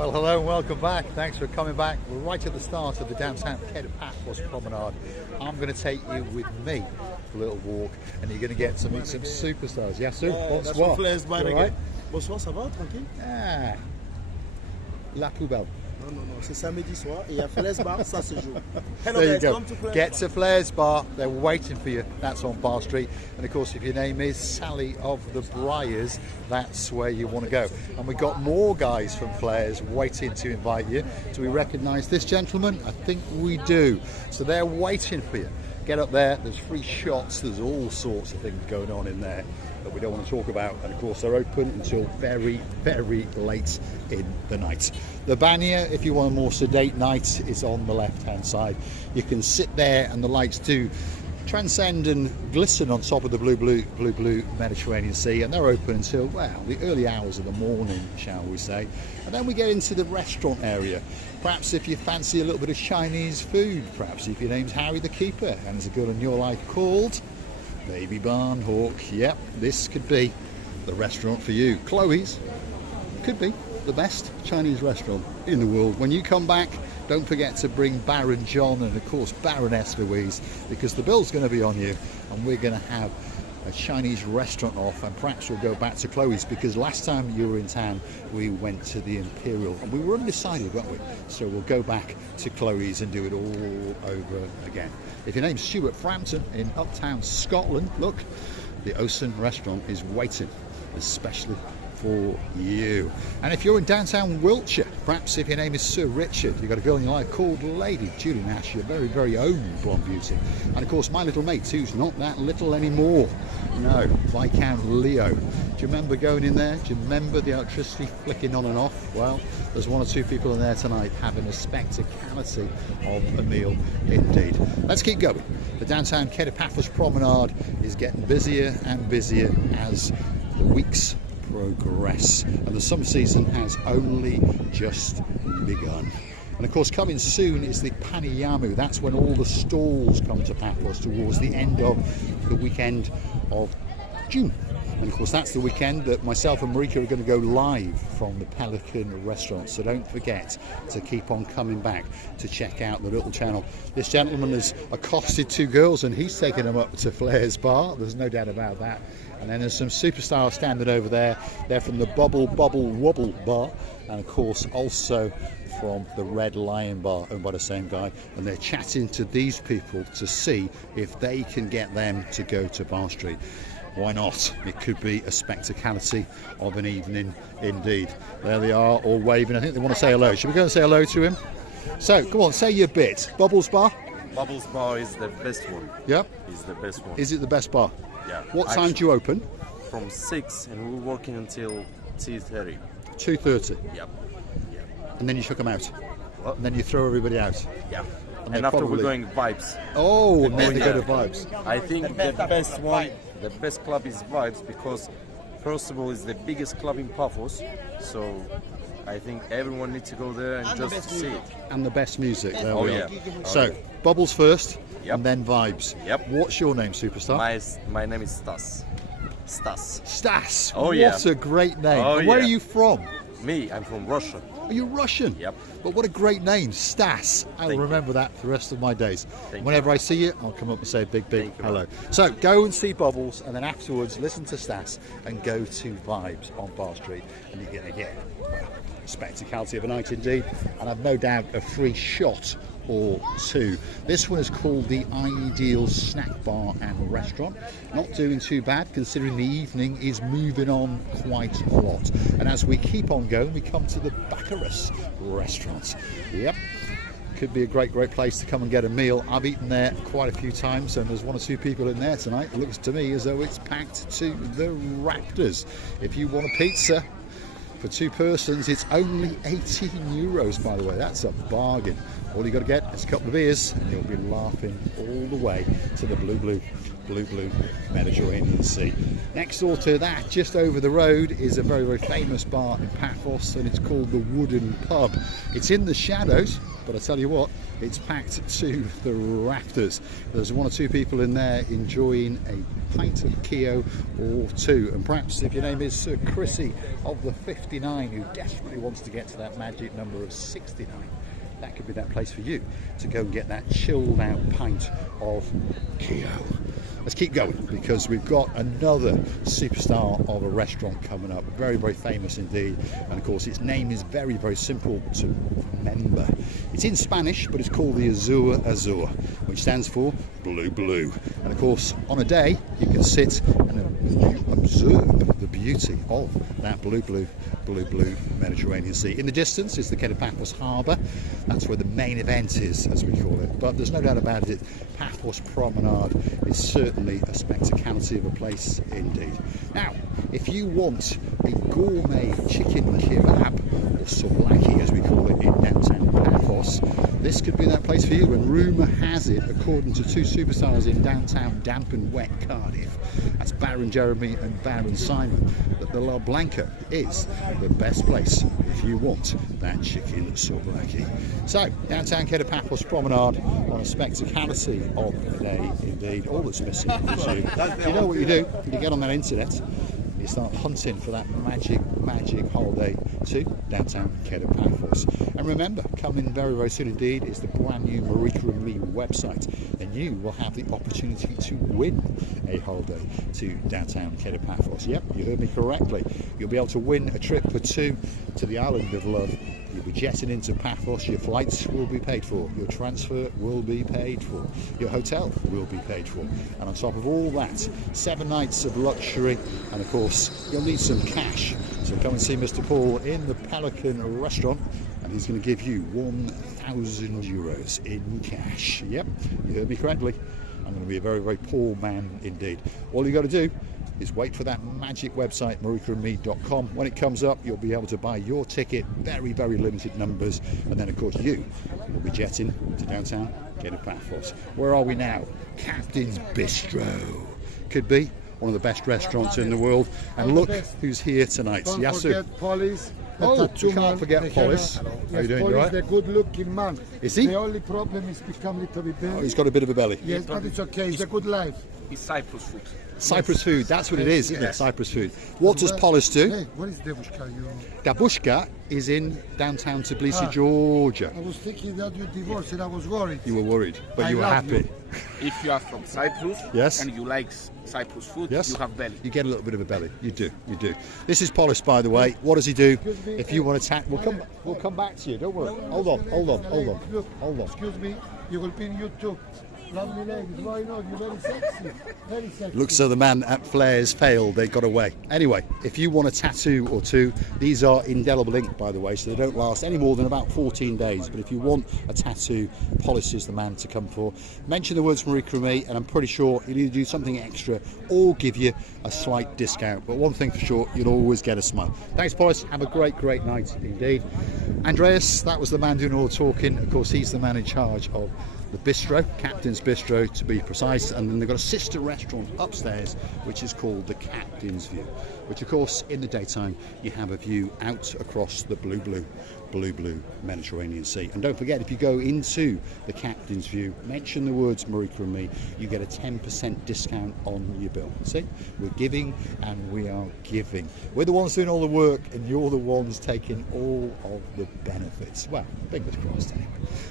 Well, hello and welcome back. Thanks for coming back. We're right at the start of the downtown Paphos Promenade. I'm going to take you with me for a little walk, and you're going to get to meet some superstars. Yes, sir. Bonsoir. Right? Bonsoir, ça va, tranquille? Ah, la poubelle. Non, c'est samedi soir et il y a Flair's Bar, ça se joue. Hello There you guys, go. come to Flair's Get Bar. to Flair's Bar. They're waiting for you. That's on Bar Street. And of course, if your name is Sally of the Briars, that's where you want to go. And we've got more guys from Flair's waiting to invite you. Do we recognise this gentleman? I think we do. So they're waiting for you. Get up there. There's free shots. There's all sorts of things going on in there that we don't want to talk about, and of course they're open until very, very late in the night. The Banya, if you want a more sedate night, is on the left hand side. You can sit there and the lights do transcend and glisten on top of the blue Mediterranean Sea, and they're open until, well, the early hours of the morning, shall we say. And then we get into the restaurant area. Perhaps if you fancy a little bit of Chinese food, perhaps if your name's Harry the Keeper and there's a girl in your life called Baby Barn Hawk. Yep, this could be the restaurant for you. Chloe's could be the best Chinese restaurant in the world. When you come back, don't forget to bring Baron John and of course Baroness Louise, because the bill's going to be on you, and we're going to have a Chinese restaurant off, and perhaps we'll go back to Chloe's, because last time you were in town we went to the Imperial and we were undecided, weren't we? So we'll go back to Chloe's and do it all over again. If your name's Stuart Frampton in Uptown Scotland, look, the Ocean restaurant is waiting especially for you. And if you're in downtown Wiltshire, perhaps if your name is Sir Richard, you've got a girl in your life called Lady Julie Nash, your very, very own blonde beauty. And of course my little mate, who's not that little anymore, no, Viscount Leo. Do you remember going in there? Do you remember the electricity flicking on and off? Well, there's one or two people in there tonight having a spectacality of a meal indeed. Let's keep going. The downtown Paphos Promenade is getting busier and busier as the weeks progress, and the summer season has only just begun. And of course coming soon is the Paniyamu. That's when all the stalls come to Paphos towards the end of the weekend of June. And of course that's the weekend that myself and Marika are going to go live from the Pelican restaurant, so don't forget to keep on coming back to check out the little channel. This gentleman has accosted two girls and he's taken them up to Flair's Bar, there's no doubt about that. And then there's some superstars standing over there. They're from the Bubble Wobble Bar, and of course also from the Red Lion Bar, owned by the same guy, and they're chatting to these people to see if they can get them to go to Bar Street. Why not? It could be a spectacality of an evening indeed. There they are, all waving. I think they want to say hello. Should we go and say hello to him? So, come on, say your bit. Bubbles Bar? Bubbles Bar is the best one. Yep. Is the best one. Is it the best bar? Yeah. What time do you open? From 6, and we're working until 2:30. 2:30. Yep. And then you chuck them out. What? And then you throw everybody out. Yeah. And And after we're going Vibes. Oh, and then they go to Yeah. Vibes. I think the best one, the best club is Vibes, because first of all it's the biggest club in Paphos, so I think everyone needs to go there and just see it. And the best music. There Oh we yeah. are. So, Bubbles first, Yep. and then Vibes. Yep. What's your name, superstar? My name is Stas. Stas. Stas. Oh, what yeah. a great name. Oh, And where yeah. are you from? Me, I'm from Russia. Are you Russian? Yep. But what a great name, Stas. I'll Thank you. remember that for the rest of my days. Thank Whenever I see you, I'll come up and say a big Thank you, hello. man. So go and see Bubbles, and then afterwards listen to Stas and go to Vibes on Bar Street, and you're going to get, well, a spectacality of a night indeed, and I've no doubt a free shot or two. This one is called the Ideal Snack Bar and Restaurant. Not doing too bad considering the evening is moving on quite a lot. And as we keep on going, we come to the Baccarat restaurant. Yep. Could be a great place to come and get a meal. I've eaten there quite a few times, and there's one or two people in there tonight. It looks to me as though it's packed to the rafters. If you want a pizza for two persons, it's only 18 euros, by the way. That's a bargain. All you got to get is a couple of beers and you'll be laughing all the way to the blue Mediterranean Sea. Next door to that, just over the road, is a very famous bar in Paphos, and it's called the Wooden Pub. It's in the shadows, but I tell you what, it's packed to the rafters. There's 1 or 2 people in there enjoying a pint of Keo or 2, and perhaps if your name is Sir Chrissy of the 59 who desperately wants to get to that magic number of 69, that could be that place for you to go and get that chilled out pint of Keo. Let's keep going, because we've got another superstar of a restaurant coming up, very, very famous indeed, and of course its name is very, very simple to remember. It's in Spanish, but it's called the Azur, which stands for blue blue, and of course on a day you can sit and observe the beauty of that blue blue Mediterranean Sea. In the distance is the Paphos harbour. That's where the main event is, as we call it, but there's no doubt about it, Paphos Promenade is certainly a spectacality of a place indeed. Now, if you want a gourmet chicken kebab, or souvlaki as we call it in downtown Paphos, this could be that place for you, and rumour has it, according to 2 superstars in downtown damp and wet Cardiff, that's Baron Jeremy and Baron Simon, that the La Blanca is the best place if you want that chicken souvlaki. So, downtown Paphos Promenade on a spectacality of the day indeed. All that's missing is you. You know what you do? You get on that internet, you start hunting for that magic holiday to downtown Paphos. And remember, coming very, very soon indeed is the brand new Marika and Me website, and you will have the opportunity to win a holiday to downtown Paphos. Yep, you heard me correctly. You'll be able to win a trip for 2 to the island of love. You'll be jetting into Paphos, your flights will be paid for, your transfer will be paid for, your hotel will be paid for, and on top of all that, 7 nights of luxury, and of course you'll need some cash. So come and see Mr. Paul in the Pelican restaurant, and he's going to give you €1,000 in cash. Yep, you heard me correctly. I'm going to be a very, very poor man indeed. All you got to do is wait for that magic website, marikaandme.com. When it comes up, you'll be able to buy your ticket, very, very limited numbers, and then of course you will be jetting to downtown Paphos. Where are we now? Captain's Bistro. Could be one of the best restaurants in the world, and look who's here tonight. Yasu. Oh, you can't forget Polis. How are you doing? You right? The good-looking man. Is he? The only problem is become a little bit belly. Oh, he's got a bit of a belly. Yes, but it's okay. It's a good life. It's Cyprus food. Cyprus food, that's what it is, isn't it? Cyprus food. What does Polis do? Hey, what is Debushka? Dabushka is in downtown Tbilisi, Georgia. I was thinking that you divorced and I was worried. You were worried, but you were happy. If you are from Cyprus, yes, and you like Cyprus food, yes, you have belly. You get a little bit of a belly. You do, you do. This is Polis, by the way. What does he do? If you want to attack, we'll come back to you. Don't worry. Hold on. Excuse me, you will pin you too. Lovely ladies, why not? You're very sexy. Very sexy. Looks so the man at Flair's failed, they got away. Anyway, if you want a tattoo or 2, these are indelible ink, by the way, so they don't last any more than about 14 days. But if you want a tattoo, Polis is the man to come for. Mention the words Marika and Me, and I'm pretty sure he'll either do something extra or give you a slight discount. But one thing for sure, you'll always get a smile. Thanks, Polis. Have a great, great night indeed. Andreas, that was the man doing all the talking. Of course, he's the man in charge of the Bistro, Captain's Bistro to be precise, and then they've got a sister restaurant upstairs which is called the Captain's View, which of course in the daytime you have a view out across the blue Mediterranean Sea. And don't forget, if you go into the Captain's View, mention the words Marika and Me, you get a 10% discount on your bill. See, we're giving and we are giving. We're the ones doing all the work and you're the ones taking all of the benefits. Well, fingers crossed anyway.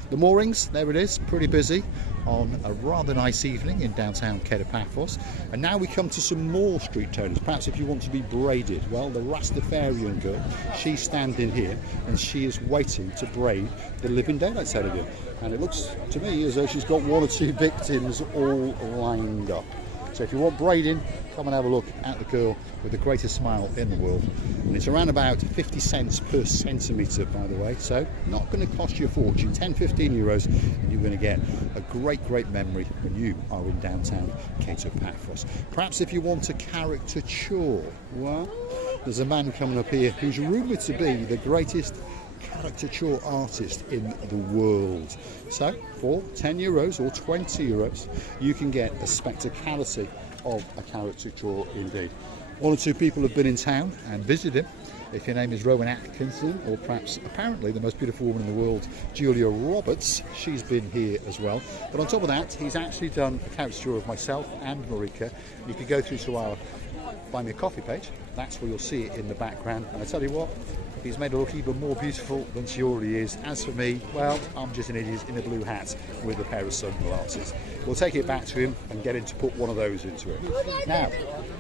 The moorings, there it is, pretty busy on a rather nice evening in downtown Paphos. And now we come to some more street turners. Perhaps if you want to be braided, well, the Rastafarian girl, she's standing here and she is waiting to braid the living daylights out of you. And it looks to me as though she's got 1 or 2 victims all lined up. So if you want braiding, come and have a look at the girl with the greatest smile in the world. And it's around about 50 cents per centimetre, by the way, so not going to cost you a fortune, 10-15 euros, and you're going to get a great, great memory when you are in downtown Paphos. Perhaps if you want a caricature, well, there's a man coming up here who's rumoured to be the greatest caricature artist in the world. So for 10 euros or 20 euros you can get a spectacality of a caricature indeed. 1 or 2 people have been in town and visited him, If your name is Rowan Atkinson, or perhaps apparently the most beautiful woman in the world, Julia Roberts, she's been here as well. But on top of that, he's actually done a couch tour of myself and Marika. And if you go through to our Buy Me a Coffee page, that's where you'll see it in the background. And I tell you what, he's made her look even more beautiful than she already is. As for me, well, I'm just an idiot in a blue hat with a pair of sunglasses. We'll take it back to him and get him to put one of those into it. Now,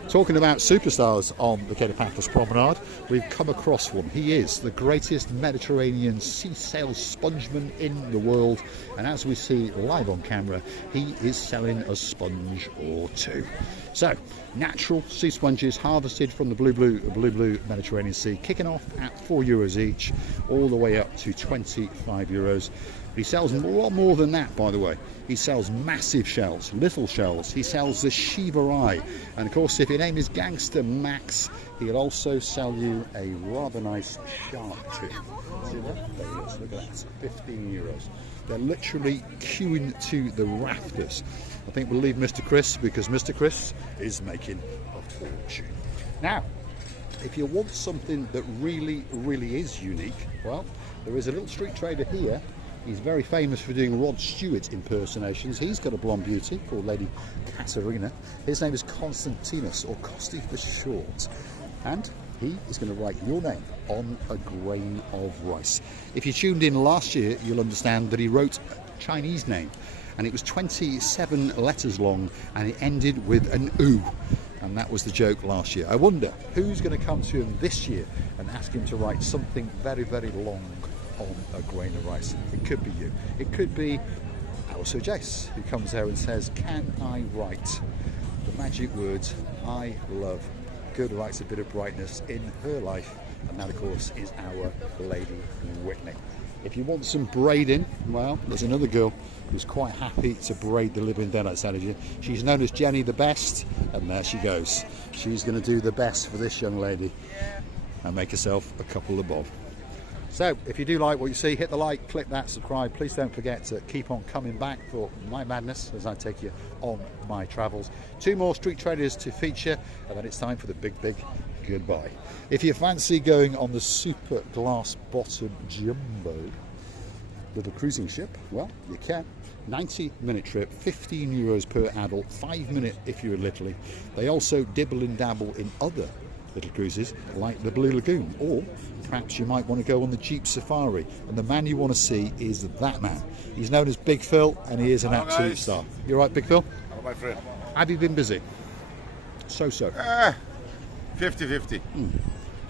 talking about superstars on the Paphos Promenade, we've come across one. He is the greatest Mediterranean sea sail spongeman in the world, and as we see live on camera, he is selling a sponge or two. So, natural sea sponges harvested from the blue Mediterranean Sea, kicking off at €4 each, all the way up to €25. He sells a lot more than that, by the way. He sells massive shells, little shells. He sells the Shiva Eye. And of course, if your name is Gangster Max, he'll also sell you a rather nice shark too. See that? There it is. Look at that. €15. They're literally queuing to the rafters. I think we'll leave Mr. Chris, because Mr. Chris is making a fortune. Now, if you want something that really is unique, well, there is a little street trader here. He's very famous for doing Rod Stewart impersonations. He's got a blonde beauty called Lady Katerina. His name is Constantinos, or Costi for short. And he is going to write your name on a grain of rice. If you tuned in last year, you'll understand that he wrote a Chinese name, and it was 27 letters long, and it ended with an oo. And that was the joke last year. I wonder who's going to come to him this year and ask him to write something very long on a grain of rice. It could be you. It could be our Sir Jace, who comes there and says, can I write the magic words, I love. Good, writes a bit of brightness in her life, and that of course is our Lady Whitney. If you want some braiding, well, there's another girl who's quite happy to braid the living dead outside of you. She's known as Jenny the Best, and there she goes. She's going to do the best for this young lady and make herself a couple of bob. So, if you do like what you see, hit the like, click that subscribe. Please don't forget to keep on coming back for my madness as I take you on my travels. 2 more street traders to feature, and then it's time for the big goodbye. If you fancy going on the super glass bottom jumbo little cruising ship, well, you can. 90-minute trip, €15 per adult, 5-minute if you're in Italy. They also dibble and dabble in other little cruises like the Blue Lagoon, or perhaps you might want to go on the Jeep Safari, and the man you want to see is that man. He's known as Big Phil, and he is an absolute star. You all right, Big Phil? Hello, my friend. Have you been busy? So 50-50.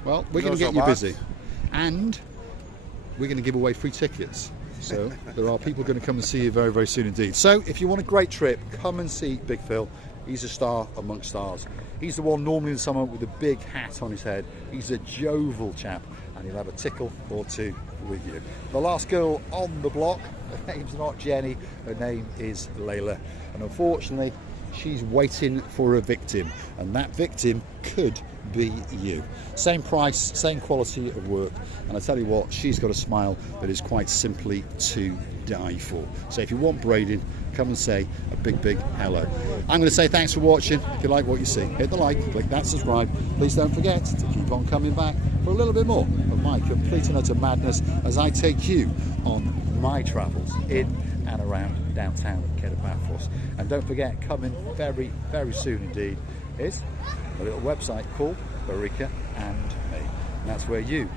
Well, we're going to get you busy, and we're going to give away free tickets. So there are people going to come and see you very soon indeed. So if you want a great trip, come and see Big Phil. He's a star amongst stars. He's the one normally in the summer with a big hat on his head. He's a jovial chap, and he'll have a tickle or two with you. The last girl on the block, her name's not Jenny, her name is Layla. And unfortunately, she's waiting for a victim, and that victim could be you. Same price, same quality of work, and I tell you what, she's got a smile that is quite simply to die for. So if you want braiding, come and say a big hello. I'm going to say thanks for watching. If you like what you see, hit the like, click that subscribe. Please don't forget to keep on coming back for a little bit more of my complete and utter madness as I take you on my travels in and around downtown Paphos. And don't forget, coming very soon indeed is a little website called Marika and Me. And that's where you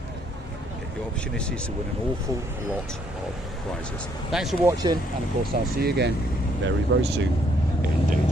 get your opportunities to win an awful lot of prizes. Thanks for watching, and of course I'll see you again very soon indeed.